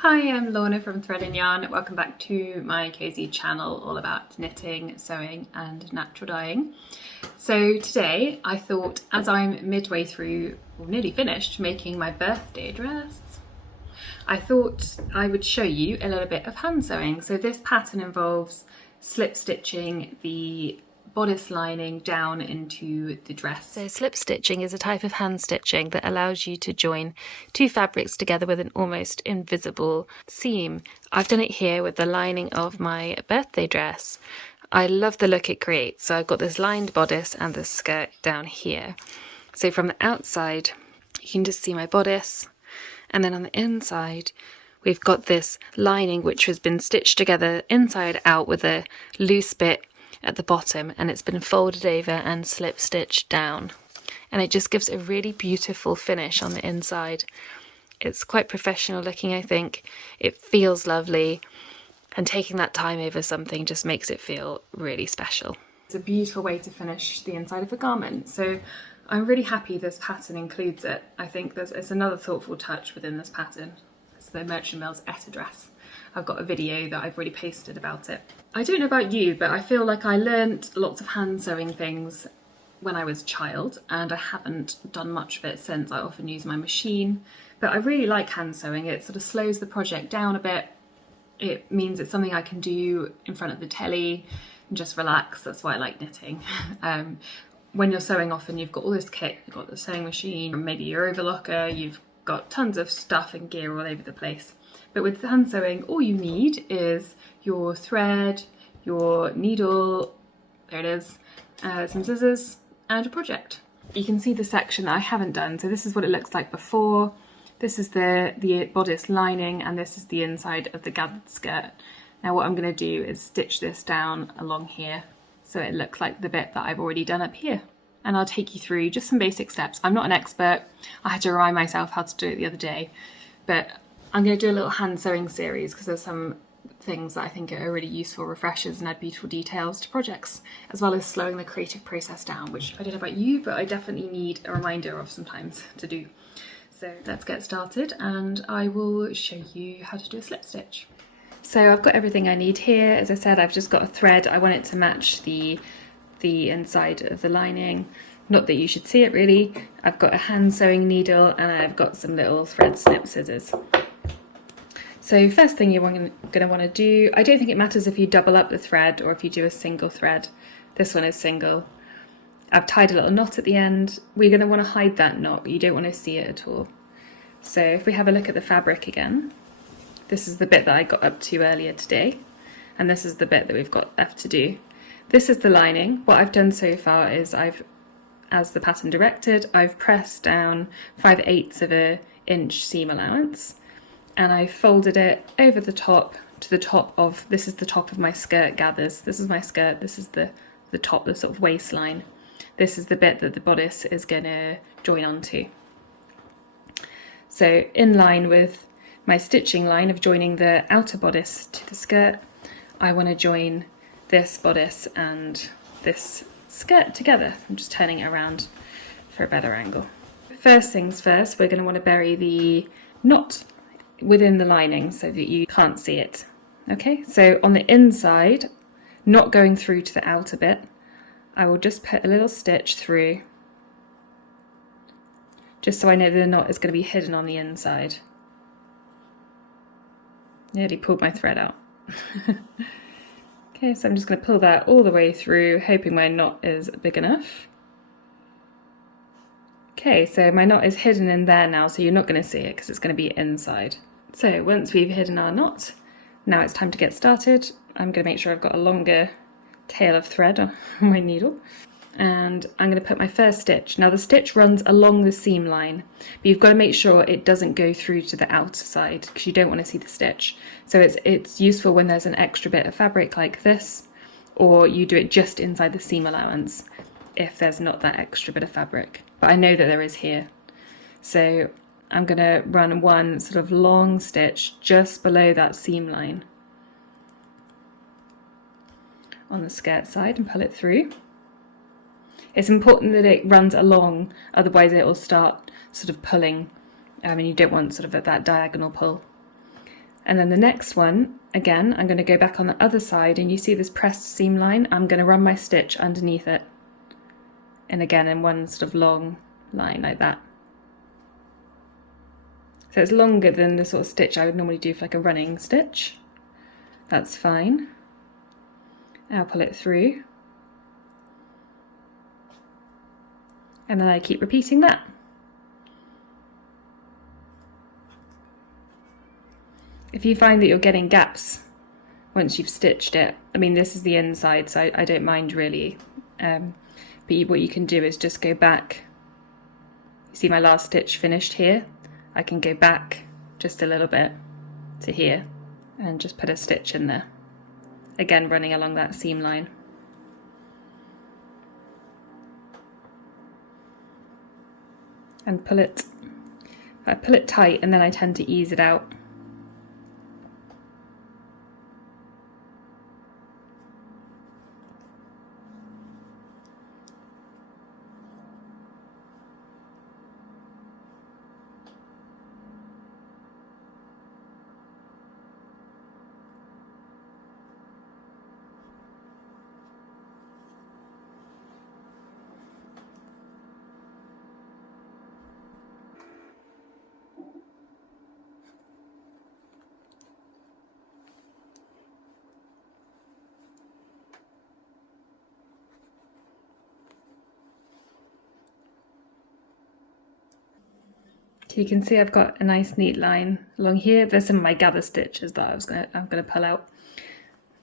Hi, I'm Lorna from Thread and Yarn. Welcome back to my cosy channel all about knitting, sewing and natural dyeing. So today I thought, as I'm midway through, or nearly finished, making my birthday dress, I thought I would show you a little bit of hand sewing. So this pattern involves slip stitching the bodice lining down into the dress. So slip stitching is a type of hand stitching that allows you to join two fabrics together with an almost invisible seam. I've done it here with the lining of my birthday dress. I love the look it creates. So I've got this lined bodice and the skirt down here. So from the outside, you can just see my bodice. And then on the inside, we've got this lining which has been stitched together inside out with a loose bit at the bottom, and it's been folded over and slip stitched down, and it just gives a really beautiful finish on the inside. It's quite professional looking, I think. It feels lovely, and taking that time over something just makes it feel really special. It's a beautiful way to finish the inside of a garment, so I'm really happy this pattern includes it. I think it's another thoughtful touch within this pattern. It's the Merchant Mills Etta dress. I've got a video that I've already posted about it. I don't know about you, but I feel like I learnt lots of hand sewing things when I was a child, and I haven't done much of it since. I often use my machine, but I really like hand sewing. It sort of slows the project down a bit. It means it's something I can do in front of the telly and just relax. That's why I like knitting. When you're sewing, often you've got all this kit. You've got the sewing machine, maybe your overlocker, you've got tons of stuff and gear all over the place. But with hand sewing, all you need is your thread, your needle, there it is, some scissors and a project. You can see the section that I haven't done. So this is what it looks like before. This is the bodice lining, and this is the inside of the gathered skirt. Now what I'm going to do is stitch this down along here so it looks like the bit that I've already done up here. And I'll take you through just some basic steps. I'm not an expert. I had to remind myself how to do it the other day, but I'm going to do a little hand sewing series because there's some things that I think are really useful refreshers and add beautiful details to projects, as well as slowing the creative process down, which I don't know about you, but I definitely need a reminder of sometimes to do. So let's get started and I will show you how to do a slip stitch. So I've got everything I need here. As I said, I've just got a thread. I want it to match the inside of the lining. Not that you should see it really. I've got a hand sewing needle and I've got some little thread snip scissors. So first thing you're going to want to do, I don't think it matters if you double up the thread or if you do a single thread. This one is single. I've tied a little knot at the end. We're going to want to hide that knot. You don't want to see it at all. So if we have a look at the fabric again, this is the bit that I got up to earlier today, and this is the bit that we've got left to do. This is the lining. What I've done so far is as the pattern directed, I've pressed down 5/8 of an inch seam allowance, and I folded it over the top to the top of, this is the top of my skirt gathers. This is my skirt, this is the top, the sort of waistline. This is the bit that the bodice is going to join onto. So in line with my stitching line of joining the outer bodice to the skirt, I want to join this bodice and this skirt together. I'm just turning it around for a better angle. First things first, we're going to want to bury the knot within the lining so that you can't see it. Okay, so on the inside, not going through to the outer bit, I will just put a little stitch through, just so I know that the knot is going to be hidden on the inside. Nearly pulled my thread out. Okay, so I'm just going to pull that all the way through, hoping my knot is big enough. Okay, so my knot is hidden in there now, so you're not going to see it because it's going to be inside. So once we've hidden our knot, now it's time to get started. I'm going to make sure I've got a longer tail of thread on my needle, and I'm going to put my first stitch. Now the stitch runs along the seam line, but you've got to make sure it doesn't go through to the outer side because you don't want to see the stitch. So it's useful when there's an extra bit of fabric like this, or you do it just inside the seam allowance if there's not that extra bit of fabric. But I know that there is here. So I'm going to run one sort of long stitch just below that seam line on the skirt side and pull it through. It's important that it runs along, otherwise it will start sort of pulling, and you don't want sort of that diagonal pull. And then the next one, again, I'm going to go back on the other side, and you see this pressed seam line, I'm going to run my stitch underneath it. And again, in one sort of long line like that. So it's longer than the sort of stitch I would normally do for like a running stitch. That's fine. I'll pull it through. And then I keep repeating that. If you find that you're getting gaps once you've stitched it, I mean, this is the inside, so I don't mind really. But what you can do is just go back. You see my last stitch finished here? I can go back just a little bit to here and just put a stitch in there. Again, running along that seam line. And pull it. I pull it tight and then I tend to ease it out. So you can see I've got a nice neat line along here. There's some of my gather stitches that I'm gonna pull out.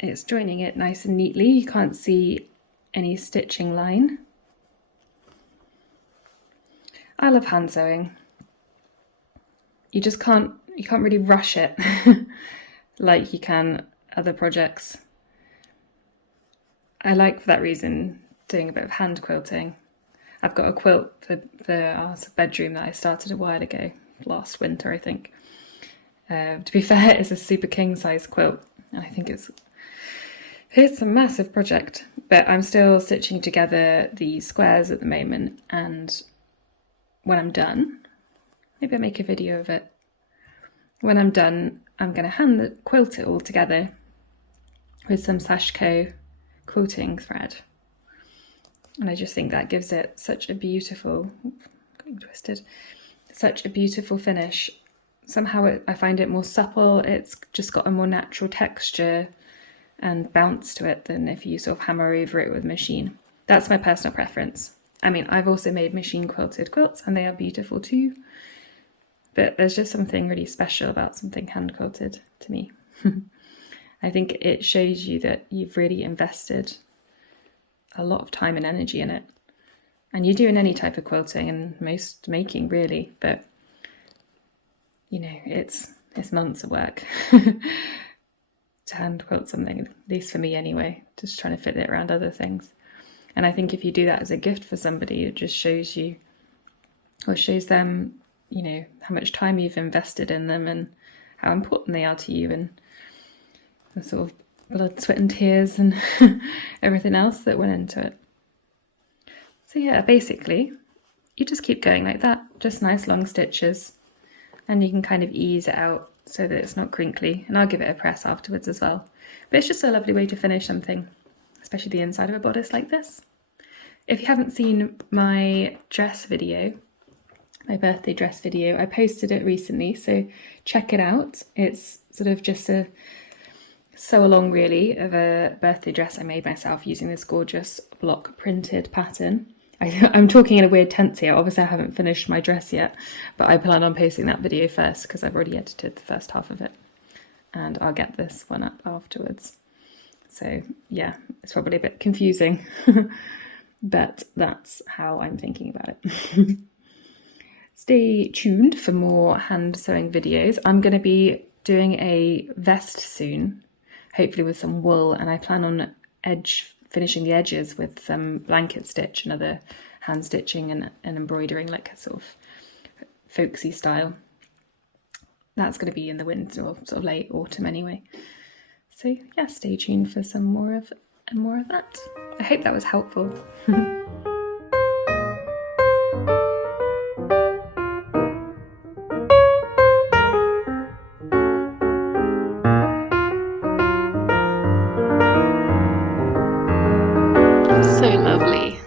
It's joining it nice and neatly. You can't see any stitching line. I love hand sewing. You can't really rush it like you can other projects. I like, for that reason, doing a bit of hand quilting. I've got a quilt for our bedroom that I started a while ago, last winter I think. To be fair, it's a super king size quilt. I think it's a massive project, but I'm still stitching together the squares at the moment, and when I'm done, maybe I'll make a video of it. When I'm done, I'm going to hand quilt it all together with some Sashiko quilting thread. And I just think that gives it such a beautiful, such a beautiful finish. Somehow I find it more supple. It's just got a more natural texture and bounce to it than if you sort of hammer over it with machine. That's my personal preference. I mean, I've also made machine quilted quilts and they are beautiful too. But there's just something really special about something hand quilted to me. I think it shows you that you've really invested a lot of time and energy in it. And you do in any type of quilting and most making really, but you know, it's months of work to hand quilt something, at least for me anyway, just trying to fit it around other things. And I think if you do that as a gift for somebody, it just shows you, or shows them, you know, how much time you've invested in them and how important they are to you, and the sort of blood, sweat and tears and everything else that went into it. So yeah, basically you just keep going like that, just nice long stitches, and you can kind of ease it out so that it's not crinkly, and I'll give it a press afterwards as well. But it's just a lovely way to finish something, especially the inside of a bodice like this. If you haven't seen my dress video, my birthday dress video, I posted it recently, so check it out. It's sort of just a sew along really of a birthday dress I made myself using this gorgeous block printed pattern. I'm talking in a weird tense here. Obviously I haven't finished my dress yet, but I plan on posting that video first because I've already edited the first half of it, and I'll get this one up afterwards. So yeah, it's probably a bit confusing, but that's how I'm thinking about it. Stay tuned for more hand sewing videos. I'm going to be doing a vest soon, hopefully with some wool, and I plan on finishing the edges with some blanket stitch and other hand stitching and embroidering, like a sort of folksy style. That's going to be in the winter or sort of late autumn anyway. So yeah, stay tuned for some more of that. I hope that was helpful. lovely.